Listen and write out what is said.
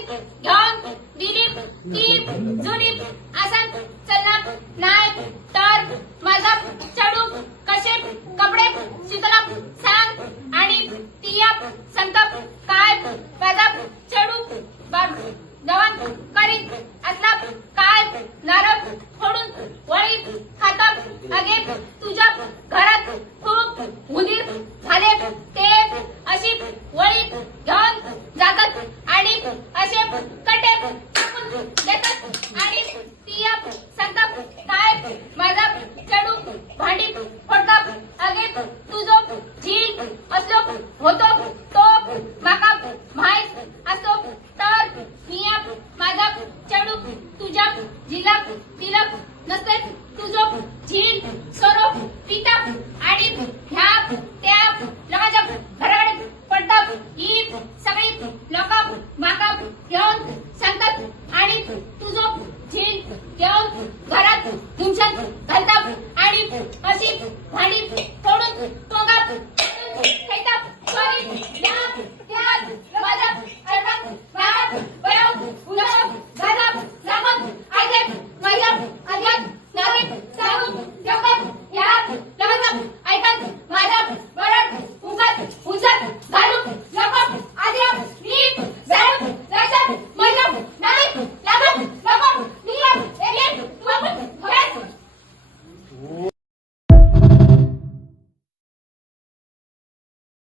घेऊन दिलीप ती जुनी आसन चलना नाही तर माझा चढू कसे कपडे शिकला सांग आणि तिया संतप काय माझा चढू जवान करीत असला काय नारळ फोडून वळी खातात अगे तुझ्या घरात खूप उंदीर झाले ते अशी वळी घेऊन जातात आणि असे कटे टाकून देतात आणि तिया संताप काय माझा चढू भांडी फोडतात अगे तुझो झील असलो होतो तो माका माहित असतो तर मिया माझा चढू तुझ्या झीला तिलक नसते तुझो झील सोरो पिता आणि ह्या त्या लोकांच्या घराकडे पडतात ही सगळी लोक माका घेऊन सांगतात आणि तुझो झील घेऊन घरात धुमशात घालतात आणि अशी भांडी फोडून टोंगात